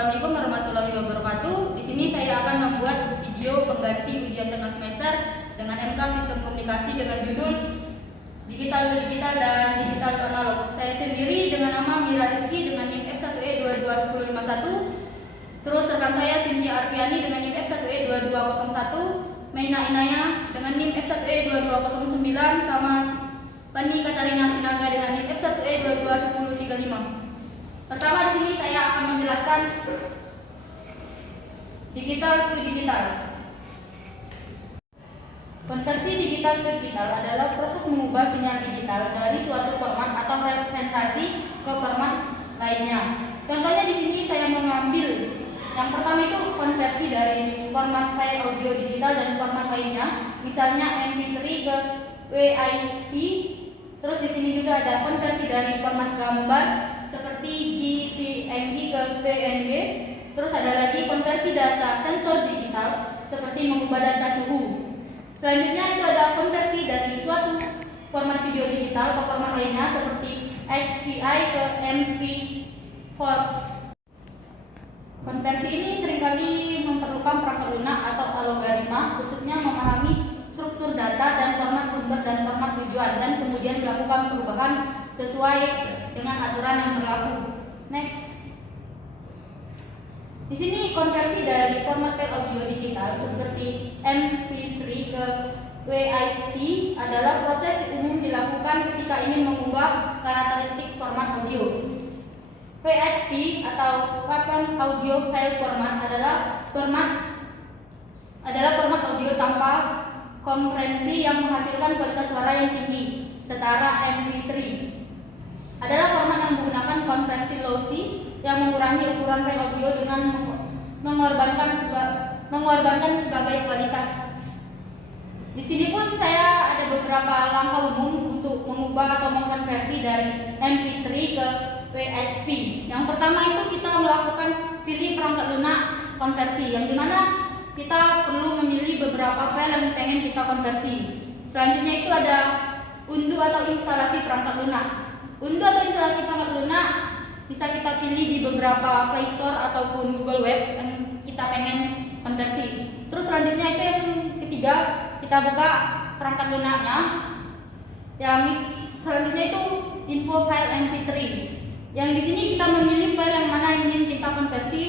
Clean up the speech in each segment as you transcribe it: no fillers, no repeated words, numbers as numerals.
Assalamualaikum warahmatullahi wabarakatuh. Di sini saya akan membuat video pengganti ujian tengah semester dengan MK Sistem Komunikasi dengan judul Digital ke Digital dan Digital ke Analog. Saya sendiri dengan nama Mira Rizky dengan NIM F1E221051. Terus rekan saya Cynthia Arpiani dengan NIM F1E2201, Meina Inaya dengan NIM F1E2209, sama Pani Katarina Sinaga dengan NIM F1E221035. Pertama di sini saya akan menjelaskan digital ke digital. Konversi digital ke digital adalah proses mengubah sinyal digital dari suatu format atau representasi ke format lainnya. Contohnya di sini saya mengambil yang pertama itu konversi dari format file audio digital dan format lainnya, misalnya MP3 ke WAV. Terus di sini juga ada konversi dari format gambar seperti JPG ke PNG. Terus ada lagi konversi data sensor digital seperti mengubah data suhu. Selanjutnya itu ada konversi dari suatu format video digital ke format lainnya seperti HPI ke MP4. Konversi ini seringkali memerlukan perangkat lunak atau algoritma, khususnya memahami struktur data dan format sumber dan format tujuan, dan kemudian dilakukan perubahan sesuai dengan aturan yang berlaku. Next. Di sini konversi dari format file audio digital seperti MP3 ke WAV adalah proses umum dilakukan ketika ingin mengubah karakteristik format audio. WAV atau Waveform Audio File Format adalah format audio tanpa konferensi yang menghasilkan kualitas suara yang tinggi setara MP3. Adalah format yang menggunakan konversi lossy yang mengurangi ukuran file audio dengan mengorbankan sebagai kualitas. Di sini pun saya ada beberapa langkah umum untuk mengubah atau mengkonversi dari MP3 ke WAV. Yang pertama itu kita melakukan pilih perangkat lunak konversi, yang dimana kita perlu memilih beberapa file yang pengen kita konversi. Selanjutnya itu ada unduh atau instalasi perangkat lunak. Unduh atau instalasi perangkat lunak bisa kita pilih di beberapa Play Store ataupun Google Web yang kita pengen konversi. Terus selanjutnya itu yang ketiga, kita buka perangkat lunaknya. Yang selanjutnya itu info file MP3. Yang di sini kita memilih file yang mana yang ingin kita konversi,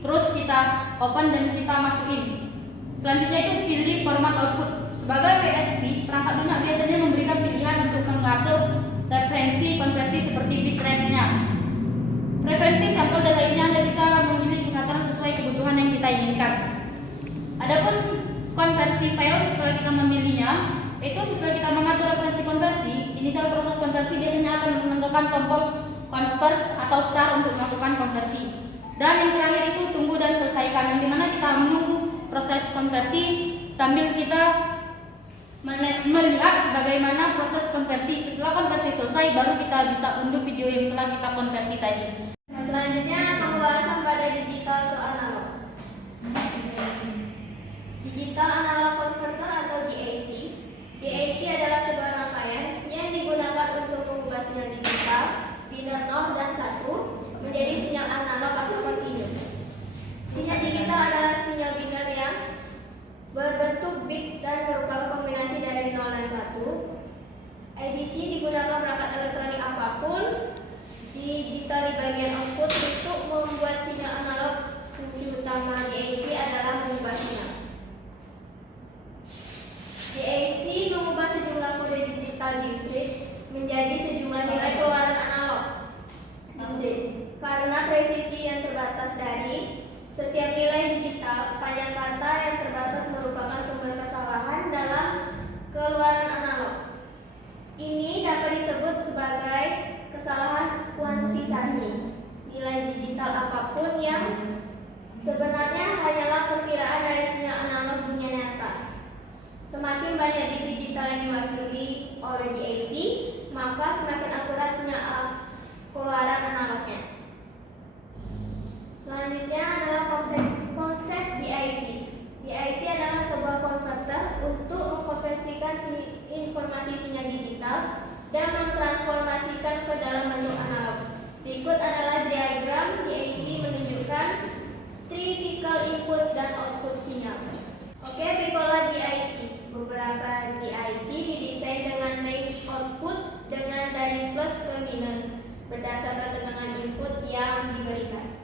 terus kita open dan kita masukin. Selanjutnya itu pilih format output. Sebagai WAV, perangkat lunak biasanya memberikan pilihan untuk mengatur referensi konversi seperti bitrate-nya. Frekuensi sampel dan lainnya Anda bisa memilih pengaturan sesuai kebutuhan yang kita inginkan. Adapun konversi file setelah kita memilihnya, itu setelah kita mengatur referensi konversi, inisial proses konversi biasanya akan menekan tombol converse atau start untuk melakukan konversi. Dan yang terakhir itu tunggu dan selesaikan, yang dimana kita menunggu proses konversi sambil kita melihat bagaimana proses konversi. Setelah konversi selesai, baru kita bisa unduh video yang telah kita konversi tadi. Selanjutnya pembahasan pada digital to analog. Digital Analog Converter atau DAC. DAC adalah sebuah rangkaian yang digunakan untuk mengubah sinyal digital biner 0 dan 1 menjadi sinyal analog atau kontinu. Sinyal digital adalah sinyal biner yang berbentuk bit dan merupakan kombinasi dari 0 dan 1. ADC digunakan perangkat elektronik apapun digital di bagian output untuk membuat sinyal analog. Fungsi utama DAC adalah mengubah sinyal. DAC mengubah sejumlah kode digital diskrit menjadi sejumlah nilai keluaran analog diskrit. Karena presisi yang terbatas dari setiap nilai digital, panjang kata yang terbatas merupakan sumber kesalahan dalam keluaran analog. Ini dapat disebut sebagai kesalahan kuantisasi. Nilai digital apapun yang sebenarnya hanyalah perkiraan dari sinyal analog dunia nyata. Semakin banyak bit digital yang diwakili oleh DAC, maka semakin akurat sinyal keluaran analognya. Selanjutnya adalah konsep DAC. DAC adalah sebuah konverter untuk mengkonversikan informasi sinyal digital dan mentransformasikan ke dalam bentuk analog. Berikut adalah diagram DAC menunjukkan critical input dan output sinyal. Oke, bipolar DIC. Beberapa DIC didesain dengan range output dengan dari plus ke minus berdasarkan tegangan input yang diberikan.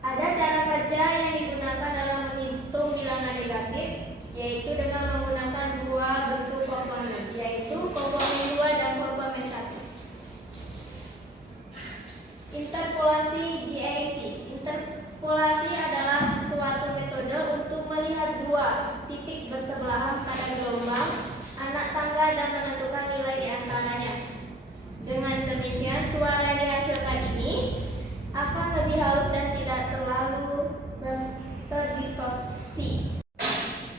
Ada cara kerja yang digunakan dalam menghitung bilangan negatif, yaitu dengan menggunakan dua bentuk komponen, yaitu komponen 2 dan komponen 1. Interpolasi DIC. Interpolasi adalah suatu metode untuk melihat dua titik bersebelahan pada gelombang anak tangga dan menentukan nilai di antaranya. Dengan demikian, suara yang dihasilkan ini akan lebih halus dan tidak terlalu terdistorsi.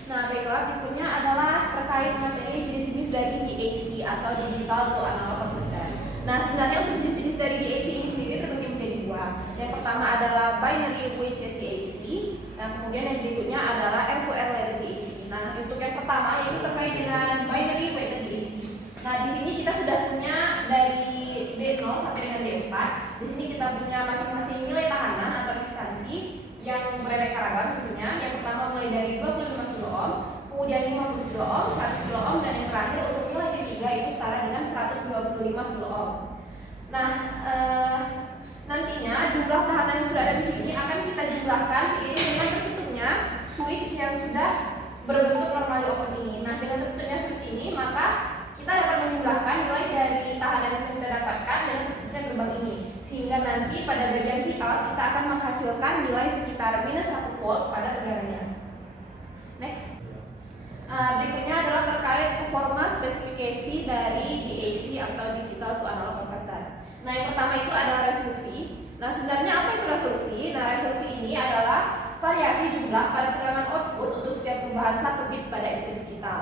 Nah, baiklah, berikutnya adalah terkait materi jenis-jenis dari DAC atau digital to analog converter. Nah, sebenarnya untuk jenis-jenis dari DAC ini sendiri terbagi menjadi dua. Yang pertama adalah binary weighted DAC, dan kemudian yang berikutnya adalah R2R ladder DAC. Nah, untuk yang pertama yaitu terkait dengan binary weighted DAC. Nah, di sini kita sudah punya dari D0 sampai dengan D4. Di sini kita punya masing-masing nilai tahanan atau resistansi yang beraneka ragam tentunya. Yang pertama mulai dari 25 kilo ohm, kemudian 50 kilo ohm, 1 kilo ohm, dan yang terakhir untuk nilai ketiga itu setara dengan 125 kilo ohm. Nah, nantinya jumlah tahanan yang sudah ada di sini akan kita jumlahkan seiring dengan tertutupnya switch yang sudah berbentuk normally open ini. Nah, dengan tertutupnya switch ini maka kita dapat menjumlahkan nilai dari tahanan yang sudah kita dapatkan dengan tertutupnya gerbang ini, sehingga nanti pada bagian Vout kita akan menghasilkan nilai sekitar minus 1 volt pada tegangannya. Next. Berikutnya adalah terkait performa spesifikasi dari DAC atau digital to analog converter. Nah, yang pertama itu adalah resolusi. Nah, sebenarnya apa itu resolusi? Nah, resolusi ini adalah variasi jumlah pada tegangan output untuk setiap perubahan 1 bit pada input digital.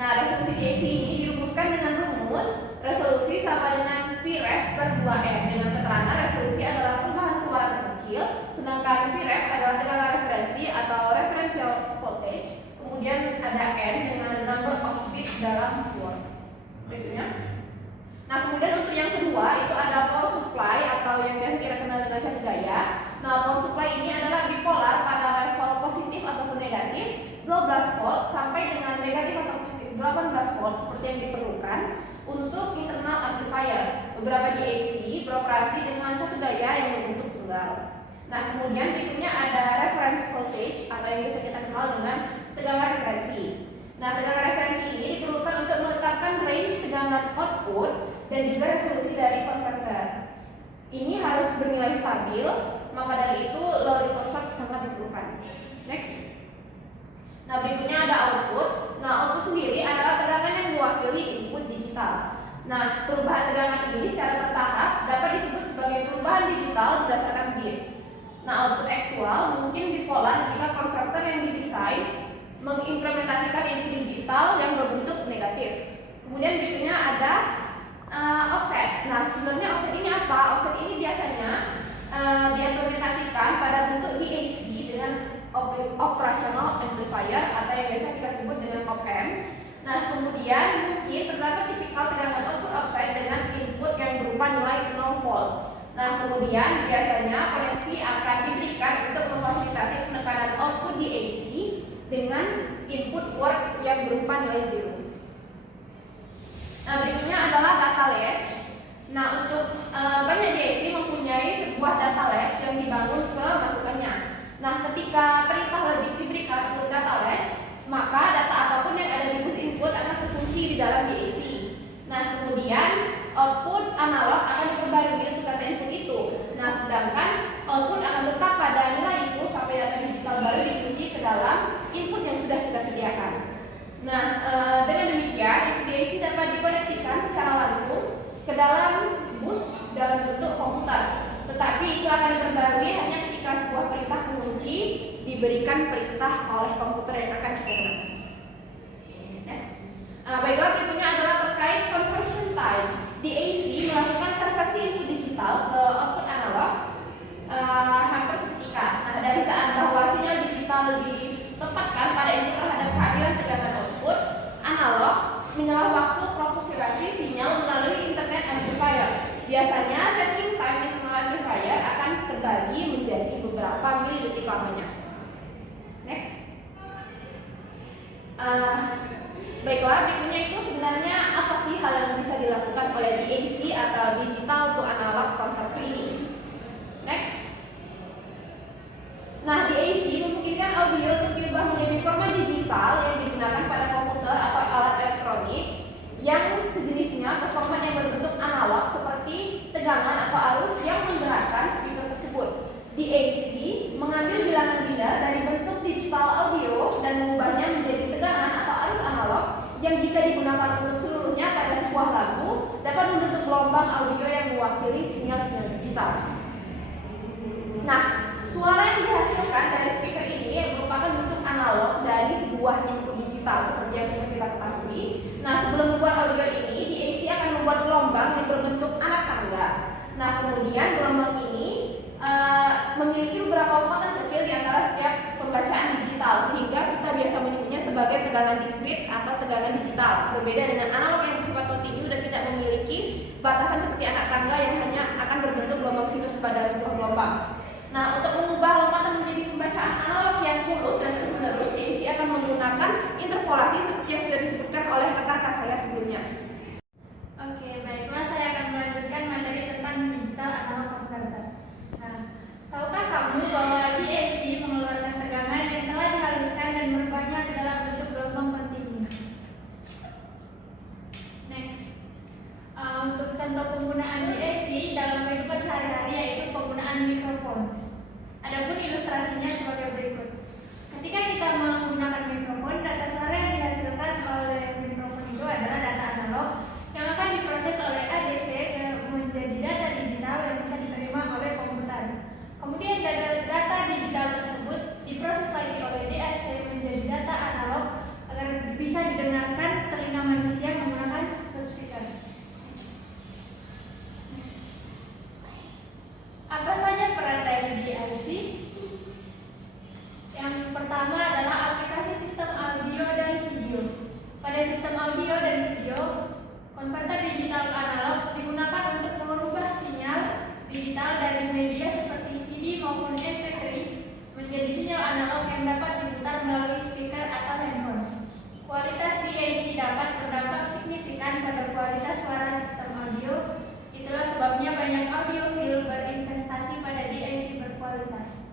Nah, resolusi DAC ini dirumuskan dengan rumus resolusi sama dengan Vref per 2N, dengan keterangan resolusi adalah perubahan keluaran terkecil, sedangkan Vref adalah tegangan referensi atau referential voltage, kemudian ada N dengan number of bits dalam watt. Berikutnya. Nah, kemudian untuk yang kedua itu ada power supply atau yang biasa kita kenal dengan satu daya. Nah, power supply ini adalah bipolar pada level positif ataupun negatif 12 volt sampai dengan negatif atau positif 18 volt seperti yang diperlukan untuk internal amplifier. Beberapa DAC beroperasi dengan satu daya yang berbentuk tunggal. Nah, kemudian berikutnya ada reference voltage atau yang biasa kita kenal dengan tegangan referensi. Nah, tegangan referensi ini diperlukan untuk menetapkan range tegangan output dan juga resolusi dari converter. Ini harus bernilai stabil, maka dari itu low ripple shock sangat diperlukan. Next. Nah, berikutnya ada output. Nah, output sendiri adalah tegangan yang mewakili input digital. Nah, perubahan tegangan ini secara bertahap dapat disebut sebagai perubahan digital berdasarkan bit. Nah, output aktual mungkin bipolar jika konverter yang didesain mengimplementasikan input digital yang berbentuk negatif. Kemudian berikutnya ada offset. Nah, sebenarnya offset ini apa? Offset ini biasanya diimplementasikan pada bentuk DAC dengan operational amplifier atau yang biasa kita sebut dengan op-amp. Nah, kemudian mungkin terdapat tipikal tegangan output offset dengan input yang berupa nilai 0 volt. Nah, kemudian biasanya koneksi akan diberikan untuk memfasilitasi penekanan output DAC dengan input word yang berupa nilai 0. Nah, berikutnya adalah data latch. Nah, untuk banyak DAC mempunyai sebuah data latch yang dibangun ke masukannya. Nah, ketika perintah logik diberikan untuk data latch, maka data apapun yang ada di bus input akan terkunci di dalam DAC. Nah, kemudian output analog akan diperbarui untuk data input itu. Nah, sedangkan output akan tetap pada nilai itu sampai data digital baru dikunci ke dalam input yang sudah kita sediakan. Nah, dengan demikian input DAC dapat dikoneksikan secara langsung ke dalam bus dalam bentuk komputer. Tetapi itu akan terbarui hanya ketika sebuah perintah pengunci diberikan perintah oleh komputer yang akan kita gunakan. Next. Baiklah, berikutnya adalah terkait conversion time. DAC melakukan konversi input digital ke output analog hampir seketika. Nah, dari saat bahwa sinyal digital ditempatkan pada input terhadap kehadiran tegangan output analog menyelah waktu proporsionasi sinyal melalui internet amplifier. Biasanya setting time internal amplifier akan terbagi menjadi beberapa milidetik Baiklah, berikutnya itu sebenarnya apa sih hal yang bisa dilakukan oleh DAC atau Digital to Analog Converter ini? Next. Nah, DAC memungkinkan audio untuk diubah menjadi format digital yang digunakan pada komputer atau alat elektronik yang sejenisnya ke format yang berbentuk analog seperti tegangan atau arus yang menggerakkan speaker tersebut. DAC mengambil bilangan biner dari bentuk digital audio dan mengubahnya menjadi tegangan atau arus analog yang jika digunakan untuk seluruhnya pada sebuah lagu dapat membentuk gelombang audio yang mewakili sinyal-sinyal digital. Nah, suara yang dihasilkan dari speaker ini merupakan bentuk analog dari sebuah input digital seperti yang sudah kita ketahui. Nah, sebelum membuat audio ini, DAC akan membuat gelombang yang berbentuk anak tangga. Nah, kemudian gelombang ini memiliki beberapa lompatan kecil di antara setiap pembacaan digital, sehingga kita biasa menyebutnya sebagai tegangan diskrit atau tegangan digital. Berbeda dengan analog yang bersifat kontinu dan tidak memiliki batasan seperti anak tangga yang hanya akan berbentuk gelombang sinus pada sebuah gelombang. Nah, untuk mengubah lompatan menjadi pembacaan analog yang mulus dan terus-menerus, DAC akan menggunakan interpolasi seperti yang sudah disebutkan oleh rekan-rekan saya sebelumnya. Oke, baiklah, saya akan melanjutkan materi tentang digital analog converter. Nah, tahukah kamu bahwa DAC mengeluarkan tegangan yang telah dihaluskan dan merubahnya ke dalam bentuk gelombang kontinu? Next. Untuk contoh penggunaan DAC dalam kehidupan sehari-hari yaitu penggunaan mikrofon. Adapun ilustrasinya sebagai berikut. Ketika kita menggunakan mikrofon, data suara yang dihasilkan oleh mikrofon itu adalah data analog yang akan diproses oleh ADC menjadi data digital yang bisa diterima oleh komputer. Kemudian data digital tersebut diproses lagi oleh DAC menjadi data analog agar bisa didengarkan telinga manusia menggunakan loudspeaker. Apa saja peran dari DAC? Yang pertama adalah aplikasi sistem audio dan video. Pada sistem audio dan video, konverter digital ke analog digunakan untuk merubah sinyal digital dari media seperti CD maupun MP3 menjadi sinyal analog yang dapat diputar melalui speaker atau handphone. Kualitas DAC dapat berdampak signifikan pada kualitas suara sistem audio. Itulah sebabnya banyak audiofil berinvestasi pada DAC berkualitas.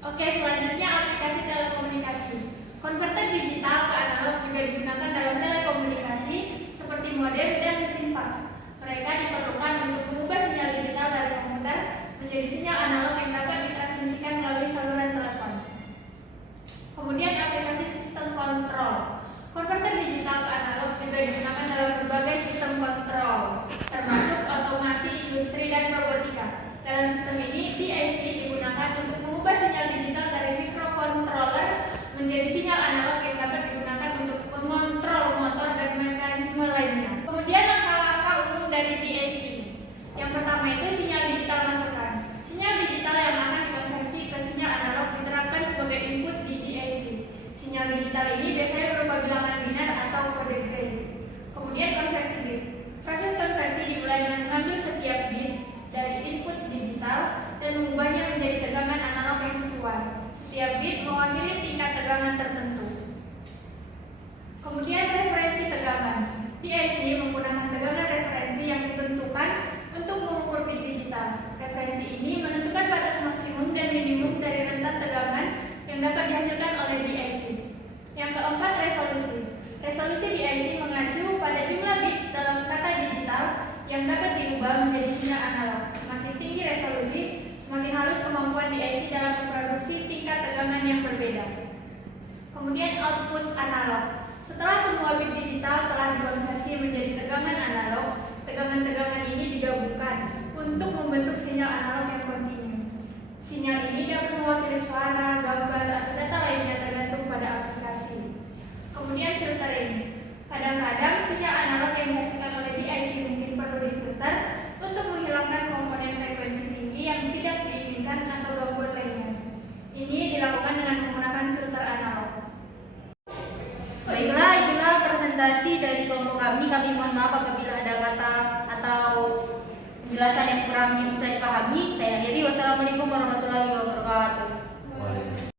Oke, selanjutnya aplikasi telekomunikasi. Konverter digital ke analog juga digunakan dalam telekomunikasi seperti modem dan mesin fax. Mereka diperlukan untuk mengubah sinyal digital dari komputer menjadi sinyal analog yang dapat ditransmisikan melalui saluran telepon. Kemudian aplikasi sistem kontrol. Konverter digital ke analog juga digunakan dalam berbagai sistem kontrol, termasuk otomasi industri dan robotika. Dalam sistem ini, DAC digunakan untuk mengubah sinyal digital dari microcontroller menjadi sinyal analog yang dapat digunakan untuk mengontrol motor dan mekanisme lainnya. Kemudian langkah-langkah umum dari DAC. Yang pertama itu sinyal digital masukan. Sinyal digital yang akan dikonversi ke sinyal analog diterapkan sebagai input di DAC. Sinyal digital ini biasanya berupa bilangan biner atau kode gray. Kemudian konversi bit. Proses konversi dimulai dengan mengambil setiap bit dari input digital dan mengubahnya menjadi tegangan analog yang sesuai. Setiap bit mewakili tingkat tegangan tertentu. Kemudian referensi tegangan. DAC menggunakan tegangan referensi yang ditentukan untuk mengukur bit digital. Referensi ini menentukan batas maksimum dan minimum dari rentan tegangan yang dapat dihasilkan oleh DAC. Yang keempat, resolusi. Resolusi DAC mengacu pada jumlah bit dalam kata digital yang dapat diubah menjadi sinyal analog. Semakin tinggi resolusi, semakin halus kemampuan DAC dalam memproduksi tingkat tegangan yang berbeda. Kemudian output analog. Setelah semua bit digital telah dikonversi menjadi tegangan analog, tegangan-tegangan ini digabungkan untuk membentuk sinyal analog yang kontinu. Sinyal ini dapat mewakili suara, gambar, atau data lainnya tergantung pada aplikasi. Kemudian filtering. Kadang-kadang sinyal analog yang dihasilkan oleh DAC mungkin perlu difilter untuk menghilangkan komponen frekuensi tinggi yang tidak diinginkan atau gangguan lainnya. Ini dilakukan dengan menggunakan filter analog. Baiklah, itulah presentasi dari kelompok kami. Kami mohon maaf apabila ada kata atau penjelasan yang kurang bisa dipahami. Saya akhiri. Wassalamualaikum warahmatullahi wabarakatuh.